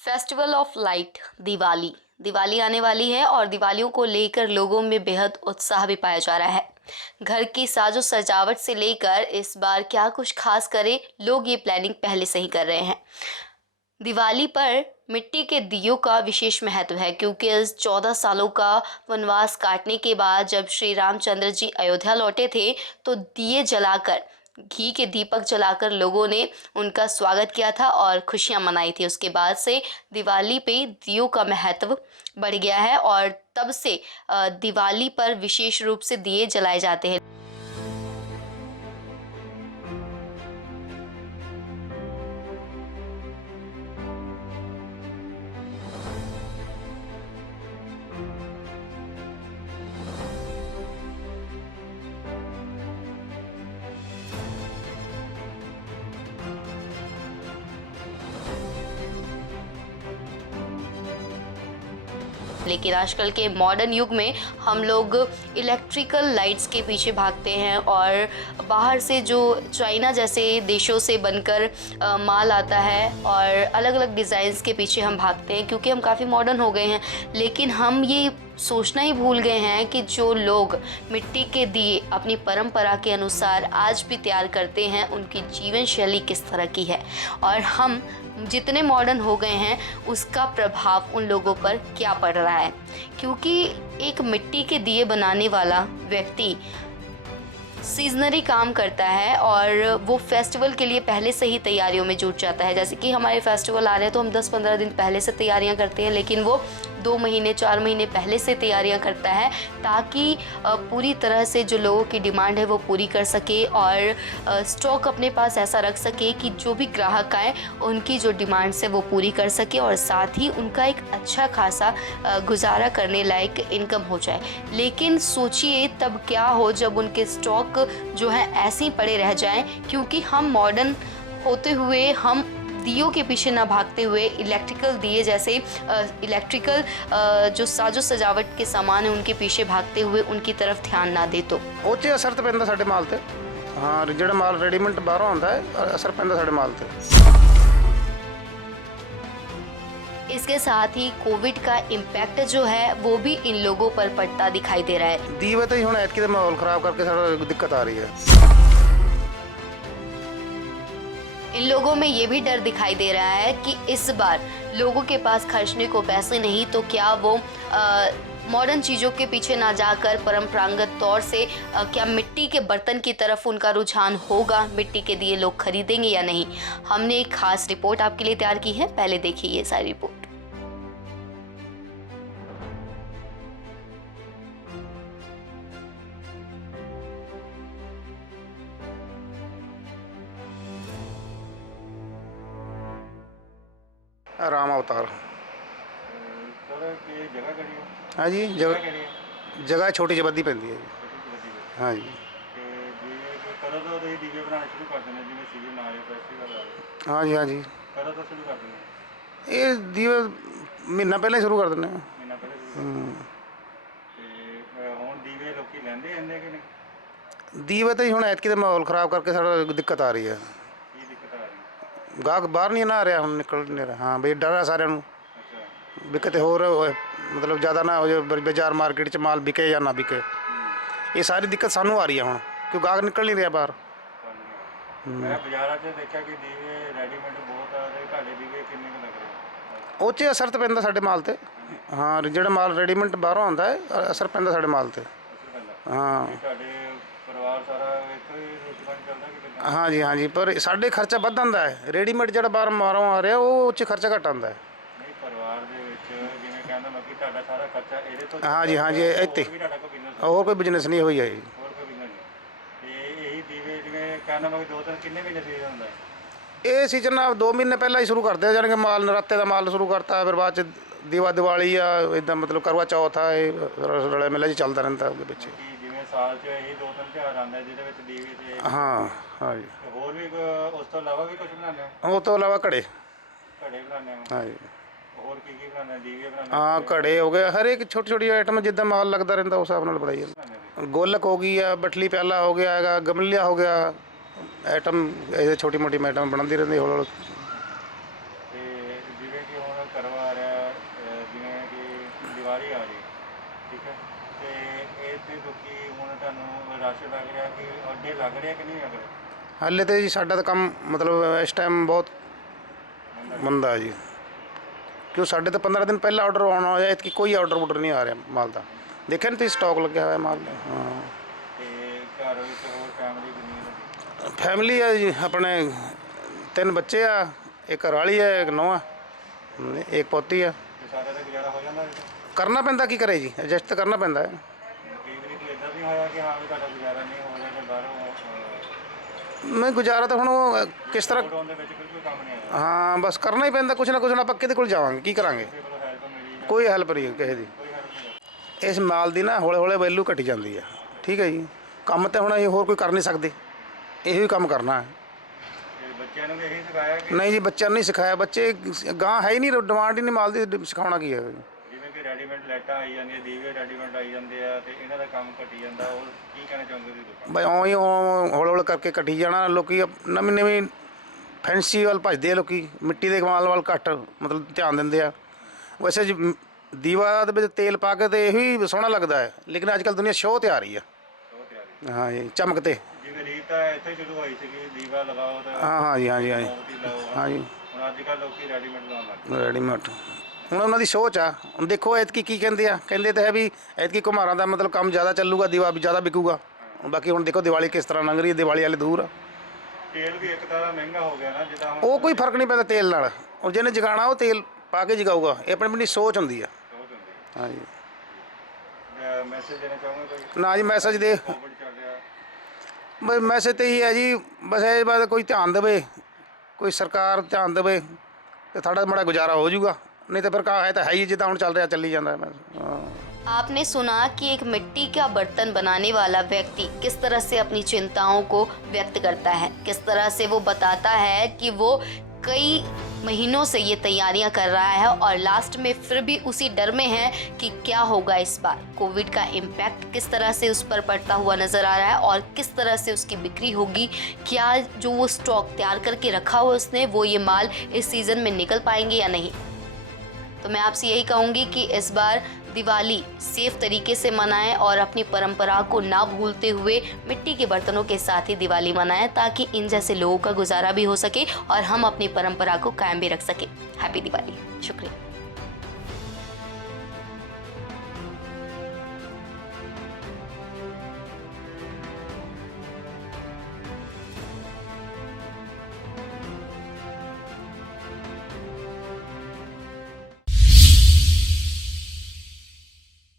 Festival of light Diwali दिवाली आने वाली है और दिवालियों को लेकर लोगों में बेहद उत्साह भी पाया जा रहा है। घर की साजो सजावट से लेकर इस बार क्या कुछ खास करें, लोग ये प्लानिंग पहले से ही कर रहे हैं। दिवाली पर मिट्टी के दियों का विशेष महत्व है क्योंकि इस 14 सालों का वनवास काटने के बाद जब श्री रामचंद्र जी अयोध्या लौटे थे तो दिए जलाकर, घी के दीपक जलाकर लोगों ने उनका स्वागत किया था और खुशियां मनाई थी। उसके बाद से दिवाली पे दियों का महत्व बढ़ गया है और तब से दिवाली पर विशेष रूप से दिए जलाए जाते हैं। लेकिन आजकल के मॉडर्न युग में हम लोग इलेक्ट्रिकल लाइट्स के पीछे भागते हैं और बाहर से जो चाइना जैसे देशों से बनकर माल आता है और अलग अलग डिज़ाइंस के पीछे हम भागते हैं क्योंकि हम काफ़ी मॉडर्न हो गए हैं। लेकिन हम ये सोचना ही भूल गए हैं कि जो लोग मिट्टी के दिए अपनी परंपरा के अनुसार आज भी तैयार करते हैं, उनकी जीवन शैली किस तरह की है और हम जितने मॉडर्न हो गए हैं उसका प्रभाव उन लोगों पर क्या पड़ रहा है। क्योंकि एक मिट्टी के दिए बनाने वाला व्यक्ति सीजनरी काम करता है और वो फेस्टिवल के लिए पहले से ही तैयारियों में जुट जाता है। जैसे कि हमारे फेस्टिवल आ रहे हैं तो हम 10-15 दिन पहले से तैयारियां करते हैं, लेकिन वो 2 महीने 4 महीने पहले से तैयारियां करता है ताकि पूरी तरह से जो लोगों की डिमांड है वो पूरी कर सके और स्टॉक अपने पास ऐसा रख सके कि जो भी ग्राहक आए उनकी जो डिमांड्स है वो पूरी कर सके और साथ ही उनका एक अच्छा खासा गुजारा करने लायक इनकम हो जाए। लेकिन सोचिए तब क्या हो जब उनके स्टॉक जो है ऐसे ही पड़े रह जाएं, क्योंकि हम मॉडर्न होते हुए हम दियों के पीछे ना भागते हुए इलेक्ट्रिकल दिए जैसे इलेक्ट्रिकल जो साजो सजावट के सामान है उनके पीछे भागते हुए उनकी तरफ ध्यान ना दे तो ਉਹ 'ਚ ਅਸਰ ਤਾਂ ਪੈਂਦਾ ਸਾਡੇ ਮਾਲ ਤੇ। ਹਾਂ, ਜਿਹੜਾ ਮਾਲ ਰੈਡੀਮੇਡ ਬਾਹਰੋਂ ਆਉਂਦਾ ਹੈ ਅਸਰ ਪੈਂਦਾ ਸਾਡੇ ਮਾਲ ਤੇ। इसके साथ ही कोविड का इम्पैक्ट जो है वो भी इन लोगों पर पड़ता दिखाई दे रहा है। ਦੀਵੇ ਤਾਂ ਹੀ ਹੁਣ ਐਤਕੀ ਦਾ ਮਾਹੌਲ ਖਰਾਬ ਕਰਕੇ ਸਾਡਾ ਦਿੱਕਤ ਆ ਰਹੀ ਹੈ। इन लोगों में ये भी डर दिखाई दे रहा है कि इस बार लोगों के पास खर्चने को पैसे नहीं तो क्या वो मॉडर्न चीज़ों के पीछे ना जाकर परंपरागत तौर से क्या मिट्टी के बर्तन की तरफ उनका रुझान होगा, मिट्टी के दिए लोग खरीदेंगे या नहीं। हमने एक खास रिपोर्ट आपके लिए तैयार की है, पहले देखिए ये सारी रिपोर्ट। ਰਾਮ ਅਵਤਾਰ। ਸਰ ਕੀ ਜਗ੍ਹਾ ਕਿਹੜੀ ਹੈ? हाँ जी, ਜਗ੍ਹਾ जगह ਕਿਹੜੀ ਹੈ? जगह छोटी जबद्दी पैंदी है जी। ਵੱਡੀ ਹੈ। हाँ जी। ਤੇ ਦੀਵੇ ਕਦੋਂ ਤੋਂ ਤੁਸੀਂ ਦੀਵੇ ਬਣਾਉਣੇ ਸ਼ੁਰੂ ਕਰ ਦਿੰਦੇ ਜਿਵੇਂ ਸੀਜ਼ਨ ਆ ਰਿਹਾ ਫੈਸਟੀਵਲ ਆ ਰਿਹਾ हाँ जी, हाँ जी। ਕਦੋਂ ਤੋਂ ਸ਼ੁਰੂ ਕਰ ਦਿੰਦੇ? ਇਹ ਦੀਵੇ ਮਹੀਨਾ ਪਹਿਲਾਂ ਹੀ ਸ਼ੁਰੂ ਕਰ ਦਿੰਦੇ ਹਾਂ। ਮਹੀਨਾ ਪਹਿਲੇ ਸ਼ੁਰੂ ਕਰ ਦਿੰਦੇ। ਤੇ ਹੁਣ ਦੀਵੇ ਲੋਕੀ ਲੈਂਦੇ ਆਂਦੇ ਕਿ ਨਹੀਂ? ਦੀਵੇ ਤਾਂ ਹੀ ਹੁਣ ਐਤਕੀ ਦਾ ਮਾਹੌਲ ਖਰਾਬ ਕਰਕੇ ਸਾਡਾ ਦਿੱਕਤ ਆ ਰਹੀ ਹੈ। ਕੀ ਦਿੱਕਤ ਆ ਰਹੀ? ਗਾਹਕ ਬਾਹਰ ਨਹੀਂ ਨਾ ਆ ਰਿਹਾ, ਹੁਣ ਨਿਕਲ ਨਹੀਂ ਰਿਹਾ। ਹਾਂ ਬਈ ਡਰ ਹੈ ਸਾਰਿਆਂ ਨੂੰ ਅੱਛਾ। ਵੀ ਕਿਤੇ ਹੋਰ ਮਤਲਬ ਜ਼ਿਆਦਾ ਨਾ ਹੋ ਜਾਏ, ਬਾਜ਼ਾਰ ਮਾਰਕੀਟ 'ਚ ਮਾਲ ਵਿਕੇ ਜਾਂ ਨਾ ਵਿਕੇ। ਇਹ ਸਾਰੀ ਦਿੱਕਤ ਸਾਨੂੰ ਆ ਰਹੀ ਹੈ ਹੁਣ ਕਿਉਂ ਗਾਹਕ ਨਿਕਲ ਨਹੀਂ ਰਿਹਾ ਬਾਹਰ। ਮੈਂ ਬਾਜ਼ਾਰਾਂ 'ਚ ਦੇਖਿਆ ਕਿ ਦੀਵੇ ਰੈਡੀਮੇਡ ਬਹੁਤ ਆ ਰਹੇ, ਤੁਹਾਡੇ ਦੀਵੇ ਕਿੰਨੇ ਕੁ ਲੱਗ ਰਹੇ? ਉਹ 'ਚ ਅਸਰ ਤਾਂ ਪੈਂਦਾ ਸਾਡੇ ਮਾਲ ਤੇ। ਹਾਂ, ਜਿਹੜਾ ਮਾਲ ਰੈਡੀਮੇਡ ਬਾਹਰੋਂ ਆਉਂਦਾ ਹੈ ਅਸਰ ਪੈਂਦਾ ਸਾਡੇ ਮਾਲ ਤੇ। ਅਸਰ ਪੈਂਦਾ? ਹਾਂ ਤੁਹਾਡੇ ਪਰਿਵਾਰ ਸਾਰਾ ਇੱਥੋਂ ਹੀ ਰੋਟੀ ਪਾਣੀ ਚੱਲਦਾ ਕਿ ਕਿੱਦਾਂ? ਹਾਂ ਜੀ, ਹਾਂ ਜੀ, ਪਰ ਸਾਡੇ ਖਰਚਾ ਵੱਧ ਆਉਂਦਾ ਹੈ। ਰੈਡੀਮੇਡ ਜਿਹੜਾ ਬਾਹਰ ਮਾਰੋਂ ਆ ਰਿਹਾ ਉਹ 'ਚ ਖਰਚਾ ਘੱਟ ਆਉਂਦਾ ਹੈ। ਨਹੀਂ, ਪਰਿਵਾਰ ਦੇ ਵਿੱਚ ਜਿਵੇਂ ਕਹਿੰਦਾ ਮੈਂ ਕਿ ਤੁਹਾਡਾ ਸਾਰਾ ਖਰਚਾ ਇਹਦੇ ਤੋਂ ਹਾਂ ਜੀ, ਹਾਂ ਜੀ, ਇੱਥੇ ਹੋਰ ਵੀ ਤੁਹਾਡਾ ਕੋਈ ਬਿਜ਼ਨਸ ਹੋਰ ਕੋਈ ਬਿਜ਼ਨਸ ਨਹੀਂ ਹੋਈ ਹੈ ਜੀ। ਹੋਰ ਕੋਈ ਬਿਜ਼ਨਸ ਨਹੀਂ? ਤੇ ਇਹੀ ਦੀਵੇ ਜਿਵੇਂ ਕਹਿੰਦਾ ਮੈਂ ਕਿ 2-3 ਕਿੰਨੇ ਮਹੀਨੇ ਸੀਜ਼ਨ ਹੁੰਦਾ ਹੈ? ਇਹ ਸੀਜ਼ਨ 2 ਮਹੀਨੇ ਪਹਿਲਾਂ ਹੀ ਸ਼ੁਰੂ ਕਰਦੇ ਆ, ਜਾਣੀ ਕਿ ਮਾਲ ਨਰਾਤੇ ਦਾ ਮਾਲ ਸ਼ੁਰੂ ਕਰਤਾ, ਫਿਰ ਬਾਅਦ 'ਚ ਦੀਵਾਲੀ ਆ, ਇੱਦਾਂ ਮਤਲਬ ਕਰਵਾ ਚੌਥ ਆ, ਇਹ ਰਲੇ ਮਿਲੇ 'ਚ ਚੱਲਦਾ ਰਹਿੰਦਾ ਉਹਦੇ ਵਿੱਚ। ਕਿ ਜਿਵੇਂ ਸਾਲ 'ਚ ਇਹੀ 2-3 ਤਿਉਹਾਰ ਆਉਂਦਾ ਜਿਹਦੇ ਵਿੱਚ ਦੀਵੇ ਤੇ ਹਾਂ ਹਾਂ ਜੀ। ਹੋਰ ਵੀ ਉਸ ਤੋਂ ਇਲਾਵਾ ਵੀ ਕੁਝ ਬਣਾਉਂਦੇ ਹੋ? ਉਹ ਤੋਂ ਇਲਾਵਾ ਘੜੇ। ਘੜੇ ਬਣਾਉਂਦੇ ਹੋ? ਹਾਂ ਜੀ। ਹੋਰ ਕੀ ਬਣਾਉਂਦੇ ਹੋ? ਦੀਵੇ ਬਣਾਉਂਦੇ ਹਾਂ, ਘੜੇ ਹੋ ਗਏ, ਹਰ ਇੱਕ ਛੋਟੀ ਛੋਟੀ ਆਈਟਮ ਜਿੱਦਾਂ ਮਾਲ ਲੱਗਦਾ ਰਹਿੰਦਾ ਉਸ ਹਿਸਾਬ ਨਾਲ ਬਣਾਈ ਜਾਂਦਾ। ਗੋਲਕ ਹੋ ਗਈ ਆ, ਬਟਲੀ ਪਿਆਲਾ ਹੋ ਗਿਆ ਹੈਗਾ, ਗਮਲਿਆ ਹੋ ਗਿਆ, ਆਈਟਮ ਇਹ ਛੋਟੀ ਮੋਟੀ ਆਈਟਮ ਬਣਾਉਂਦੀ ਰਹਿੰਦੀ ਹੌਲੀ ਹੌਲੀ। ਤੇ ਜਿਵੇਂ ਕਿ ਹੁਣ ਇੱਥੇ ਲੋਕੀ ਹੁਣ ਤੁਹਾਨੂੰ ਰਸ਼ ਲੱਗ ਰਿਹਾ ਕਿ ਅੱਡੇ ਲੱਗ ਰਿਹਾ ਕਿ ਨਹੀਂ ਲੱਗ ਰਿਹਾ? ਹਾਲੇ ਤੇ ਜੀ ਸਾਡਾ ਤਾਂ ਕੰਮ ਮਤਲਬ ਇਸ ਟਾਈਮ ਬਹੁਤ ਮੰਦਾ ਹੈ ਜੀ, ਕਿਉਂ ਸਾਡੇ ਤਾਂ 15 ਦਿਨ ਪਹਿਲਾਂ ਆਰਡਰ ਆਉਣਾ ਹੋਇਆ, ਇਤਕੀ ਕੋਈ ਆਰਡਰ ਨਹੀਂ ਆ ਰਿਹਾ ਮਾਲ ਦਾ। ਦੇਖਿਆ ਨਹੀਂ ਤੁਸੀਂ ਸਟਾਕ ਲੱਗਿਆ ਹੋਇਆ ਮਾਲ ਦਾ। ਹਾਂ ਤੇ ਘਰ ਵਿੱਚ ਹੋਰ ਫੈਮਿਲੀ ਕਿੰਨੀ ਹੈ? ਫੈਮਿਲੀ ਆ ਜੀ, ਆਪਣੇ 3 ਬੱਚੇ ਆ, ਇੱਕ ਘਰਵਾਲੀ ਹੈ, ਇੱਕ ਨੂੰਹ ਆ, ਇੱਕ ਪੋਤੀ ਆ। ਤੇ ਸਾਰਾ ਦਾ ਗੁਜ਼ਾਰਾ ਹੋ ਜਾਂਦਾ ਇੱਥੇ? ਕਰਨਾ ਪੈਂਦਾ, ਕੀ ਕਰੇ ਜੀ, ਐਡਜਸਟ ਤਾਂ ਕਰਨਾ ਪੈਂਦਾ ਹੈ। ਕਈ ਵਾਰੀ ਕੋਈ ਇੱਦਾਂ ਵੀ ਹੋਇਆ ਕਿ ਹਾਂ ਵੀ ਤੁਹਾਡਾ ਗੁਜ਼ਾਰਾ ਨਹੀਂ ਹੋ ਰਿਹਾ ਤੇ ਬਾਹਰੋਂ ਮੈਂ ਗੁਜ਼ਾਰਾ ਤਾਂ ਹੁਣ ਉਹ ਕਿਸ ਤਰ੍ਹਾਂ, ਲੋਕਡਾਊਨ ਦੇ ਵਿੱਚ ਬਿਲਕੁਲ ਕੰਮ ਨਹੀਂ ਆਇਆ? ਹਾਂ ਬਸ ਕਰਨਾ ਹੀ ਪੈਂਦਾ, ਕੁਛ ਨਾ ਕੁਛ ਨਾ, ਆਪਾਂ ਕਿਹਦੇ ਕੋਲ ਜਾਵਾਂਗੇ, ਕੀ ਕਰਾਂਗੇ, ਕਿਸੇ ਕੋਲ ਹੈਲਪ ਮਿਲੀ ਜਾਂ ਕੋਈ ਹੈਲਪ ਨਹੀਂ ਕਿਸੇ ਦੀ। ਕੋਈ ਹੈਲਪ ਨਹੀਂ? ਇਸ ਮਾਲ ਦੀ ਨਾ ਹੌਲੇ ਹੌਲੇ ਵੈਲਿਊ ਘਟੀ ਜਾਂਦੀ ਆ, ਠੀਕ ਹੈ ਜੀ। ਕੰਮ ਤਾਂ ਹੁਣ ਇਹ ਹੋਰ ਕੋਈ ਕਰ ਨਹੀਂ ਸਕਦੇ, ਇਹੋ ਹੀ ਕੰਮ ਕਰਨਾ ਹੈ। ਤੇ ਬੱਚਿਆਂ ਨੂੰ ਵੀ ਇਹੀ ਸਿਖਾਇਆ ਕਿ ਨਹੀਂ ਜੀ, ਬੱਚਿਆਂ ਨੂੰ ਨਹੀਂ ਸਿਖਾਇਆ, ਬੱਚੇ ਗਾਂ ਹੈ ਹੀ ਨਹੀਂ, ਡਿਮਾਂਡ ਹੀ ਨਹੀਂ ਮਾਲ ਦੀ, ਸਿਖਾਉਣਾ ਕੀ ਹੈ। ਜਿਵੇਂ ਕਿ ਰੈਡੀਮੇਡ ਲਾਈਟਾਂ ਆਈ ਜਾਂਦੀਆਂ, ਦੀਵੇ ਰੈਡੀਮੇਡ ਆਈ ਜਾਂਦੇ ਆ ਤੇ ਇਹਨਾਂ ਦਾ ਕੰਮ ਘਟੀ ਜਾਂਦਾ, ਉਹ ਕੀ ਕਹਿਣਾ ਚਾਹੁੰਦੇ ਤੁਸੀਂ ਲੋਕਾਂ ਬਈ ਓਂ ਹੀ ਹੌਲੇ ਹੌਲੇ ਕਰਕੇ ਘਟੀ ਜਾਣਾ, ਲੋਕੀ ਨਵੀਂ ਨਵੀਂ ਫੈਂਸੀ ਵੱਲ ਭੱਜਦੇ ਆ, ਲੋਕੀ ਮਿੱਟੀ ਦੇ ਮਾਲ ਵੱਲ ਘੱਟ ਮਤਲਬ ਧਿਆਨ ਦਿੰਦੇ ਆ। ਵੈਸੇ ਜੀ ਦੀਵਾ ਦੇ ਵਿੱਚ ਤੇਲ ਪਾ ਕੇ ਤੇ ਇਹੀ ਸੋਹਣਾ ਲੱਗਦਾ ਹੈ, ਲੇਕਿਨ ਅੱਜ ਕੱਲ੍ਹ ਦੁਨੀਆ ਸ਼ੋਅ ਤੇ ਆ ਰਹੀ ਹੈ। ਉਹ ਤਿਆਰੀ ਹਾਂ ਜੀ, ਚਮਕ ਤੇ। ਜਿਵੇਂ ਰੀਤ ਤਾਂ ਇੱਥੇ ਸ਼ੁਰੂ ਹੋਈ ਸੀਗੀ, ਦੀਵਾ ਲਗਾਓ ਤਾਂ ਹਾਂ ਜੀ, ਹਾਂ ਜੀ, ਹਾਂ ਜੀ, ਮੋਮਬੱਤੀ ਲਾਓ। ਹਾਂ ਜੀ, ਹੁਣ ਅੱਜ ਕੱਲ੍ਹ ਲੋਕੀ ਰੈਡੀਮੇਡ ਲਾਉਣ ਲੱਗ ਗਏ। ਰੈਡੀਮੇਡ ਹੁਣ ਉਹਨਾਂ ਦੀ ਸੋਚ ਆ। ਹੁਣ ਦੇਖੋ ਐਤਕੀ ਕੀ ਕਹਿੰਦੇ ਆ, ਕਹਿੰਦੇ ਤਾਂ ਹੈ ਵੀ ਐਤਕੀ ਘੁਮਾਰਾਂ ਦਾ ਮਤਲਬ ਕੰਮ ਜ਼ਿਆਦਾ ਚੱਲੂਗਾ, ਦੀਵਾ ਵੀ ਜ਼ਿਆਦਾ ਵਿਕੂਗਾ। ਬਾਕੀ ਹੁਣ ਦੇਖੋ ਦੀਵਾਲੀ ਕਿਸ ਤਰ੍ਹਾਂ ਲੰਘ ਰਹੀ ਹੈ, ਦੀਵਾਲੀ ਵਾਲੇ ਦੂਰ ਆ। ਤੇਲ ਵੀ ਇੱਕ ਤਰ੍ਹਾਂ ਦਾ ਮਹਿੰਗਾ ਹੋ ਗਿਆ ਨਾ, ਜਿੱਦਾਂ ਹੁਣ ਉਹ ਕੋਈ ਫਰਕ ਨਹੀਂ ਪੈਂਦਾ ਤੇਲ ਨਾਲ, ਉਹ ਜਿਹਨੇ ਜਗਾਉਣਾ ਉਹ ਤੇਲ ਪਾ ਕੇ ਜਗਾਊਗਾ, ਇਹ ਆਪਣੀ ਆਪਣੀ ਸੋਚ ਹੁੰਦੀ ਆ। ਸੋਚ ਹੁੰਦੀ ਹਾਂ ਜੀ, ਹੈ। ਮੈਸੇਜ ਦੇਣਾ ਚਾਹੋਗੇ ਕੋਈ? ਨਾ ਜੀ ਮੈਸੇਜ ਦੇ, ਕੋਵਿਡ ਚੱਲ ਰਿਹਾ, ਬਸ ਮੈਸੇਜ ਤੇ ਹੀ ਹੈ ਜੀ, ਬਸ ਇਹ ਬਾਤ ਕੋਈ ਧਿਆਨ ਦੇਵੇ, ਕੋਈ ਸਰਕਾਰ ਧਿਆਨ ਦੇਵੇ ਤੇ ਸਾਡਾ ਮਾੜਾ ਗੁਜ਼ਾਰਾ ਹੋ ਜਾਊਗਾ, नहीं तो फिर कहा है तो है ही जिदा हूँ चल रहा चली जाता है। आपने सुना कि एक मिट्टी का बर्तन बनाने वाला व्यक्ति किस तरह से अपनी चिंताओं को व्यक्त करता है, किस तरह से वो बताता है कि वो कई महीनों से ये तैयारियां कर रहा है और लास्ट में फिर भी उसी डर में है कि क्या होगा इस बार, कोविड का इम्पैक्ट किस तरह से उस पर पड़ता हुआ नज़र आ रहा है और किस तरह से उसकी बिक्री होगी, क्या जो वो स्टॉक तैयार करके रखा हुआ उसने वो ये माल इस सीज़न में निकल पाएंगे या नहीं। तो मैं आपसे यही कहूँगी कि इस बार दिवाली सेफ तरीके से मनाएं और अपनी परंपरा को ना भूलते हुए मिट्टी के बर्तनों के साथ ही दिवाली मनाएं, ताकि इन जैसे लोगों का गुजारा भी हो सके और हम अपनी परंपरा को कायम भी रख सकें। हैप्पी दिवाली। शुक्रिया।